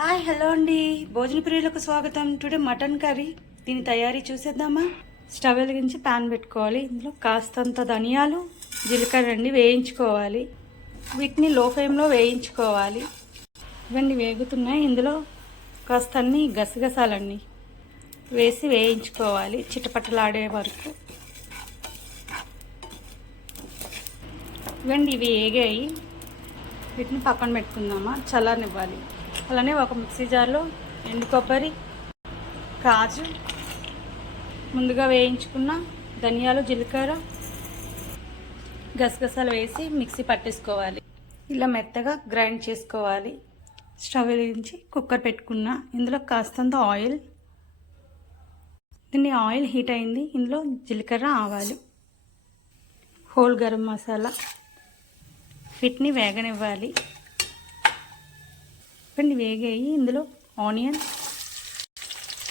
Hi hello అండి. భోజన ప్రియులకు స్వాగతం. Today mutton curry. దీని తయారీ చూసేద్దామా? స్టవ్ వెలిగించి పాన్ పెట్టుకోవాలి. ఇందులో కాస్తంత ధనియాలు జీలకర్ర అండి వేయించుకోవాలి. వీటిని లో ఫ్లేమ్లో వేయించుకోవాలి. ఇవన్నీ వేగుతున్నాయి. ఇందులో కాస్త అన్ని గసగసాలన్నీ వేసి వేయించుకోవాలి. చిటపటలాడే వరకు. ఇవండి ఇవి వేగాయి వీటిని పక్కన పెట్టుకుందామా? చల్లనివ్వాలి అలానే ఒక మిక్సీ జార్లో ఎండు కొబ్బరి కాజు ముందుగా వేయించుకున్న ధనియాలు జీలకర్ర గసగసాలు వేసి మిక్సీ పట్టేసుకోవాలి. ఇలా మెత్తగా గ్రైండ్ చేసుకోవాలి. స్టవ్ వేయించి కుక్కర్ పెట్టుకున్న ఇందులో కాస్తంత ఆయిల్. దీన్ని ఆయిల్ హీట్ అయింది. ఇందులో జీలకర్ర ఆవాలు. హోల్ గరం మసాలా. వీటిని వేగనివ్వాలి. ఇవన్నీ వేగాయి ఇందులో ఆనియన్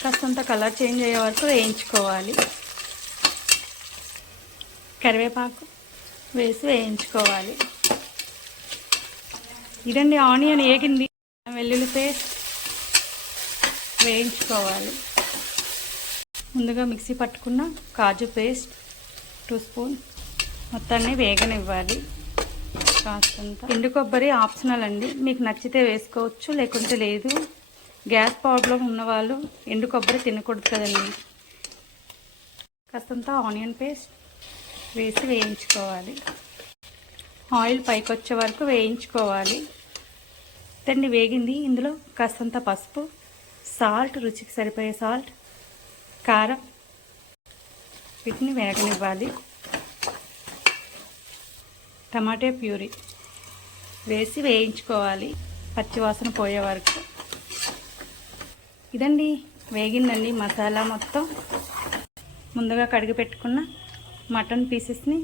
కాస్తంత కలర్ చేంజ్ అయ్యే వరకు వేయించుకోవాలి. కరివేపాకు వేసి వేయించుకోవాలి. ఇదండి ఆనియన్ వేగింది వెల్లుల్లి పేస్ట్ వేయించుకోవాలి. ముందుగా మిక్సీ పట్టుకున్న కాజు పేస్ట్ టూ స్పూన్ మొత్తాన్ని వేగనివ్వాలి. కాస్తంత ఎండు కొబ్బరి ఆప్షనల్ అండి. మీకు నచ్చితే వేసుకోవచ్చు లేకుంటే లేదు. గ్యాస్ ప్రాబ్లం ఉన్నవాళ్ళు ఎండు కొబ్బరి తినకూడదు కదండి కాస్తంత ఆనియన్ పేస్ట్ వేసి వేయించుకోవాలి. ఆయిల్ పైకి వచ్చే వరకు వేయించుకోవాలి. తండి వేగింది. ఇందులో కాస్తంత పసుపు సాల్ట్ రుచికి సరిపోయే సాల్ట్ కారం వీటిని వేగనివ్వాలి. టమాటా ప్యూరీ వేసి వేయించుకోవాలి. పచ్చివాసన పోయే వరకు. ఇదండి వేగిందండి మసాలా మొత్తం. ముందుగా కడిగి పెట్టుకున్న మటన్ పీసెస్ని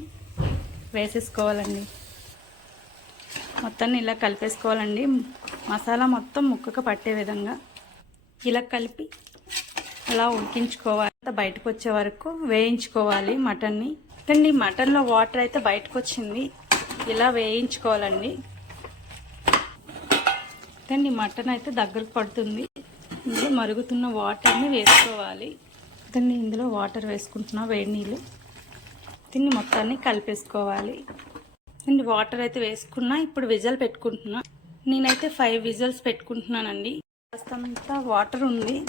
వేసేసుకోవాలండి. మొత్తాన్ని ఇలా కలిపేసుకోవాలండి. మసాలా మొత్తం ముక్కకు పట్టే విధంగా ఇలా కలిపి అలా ఉడికించుకోవాలి. బయటకు వచ్చే వరకు వేయించుకోవాలి మటన్ని. అండి మటన్లో వాటర్ అయితే బయటకు వచ్చింది. ఇలా వేయించుకోవాలండి. అండి మటన్ అయితే దగ్గరకు పడుతుంది. ఇందులో మరుగుతున్న వాటర్ని వేసుకోవాలి. దాన్ని ఇందులో వాటర్ వేసుకుంటున్నా వేడి నీళ్ళు. దీన్ని మొత్తాన్ని కలిపేసుకోవాలి. అండి వాటర్ అయితే వేసుకున్నా ఇప్పుడు విజల్ పెట్టుకుంటున్నా. నేనైతే ఫైవ్ విజల్స్ పెట్టుకుంటున్నానండి. కాస్తంత వాటర్ ఉంది.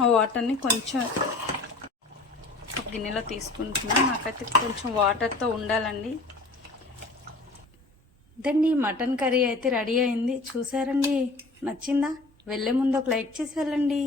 ఆ వాటర్ని కొంచెం ఒక గిన్నెలో తీసుకుంటున్నా. నాకైతే కొంచెం వాటర్తో ఉండాలండి. ఇదండి మటన్ కర్రీ అయితే రెడీ అయింది. చూసారండి? నచ్చిందా? వెళ్ళే ముందు ఒక లైక్ చేసి వెళ్ళండి.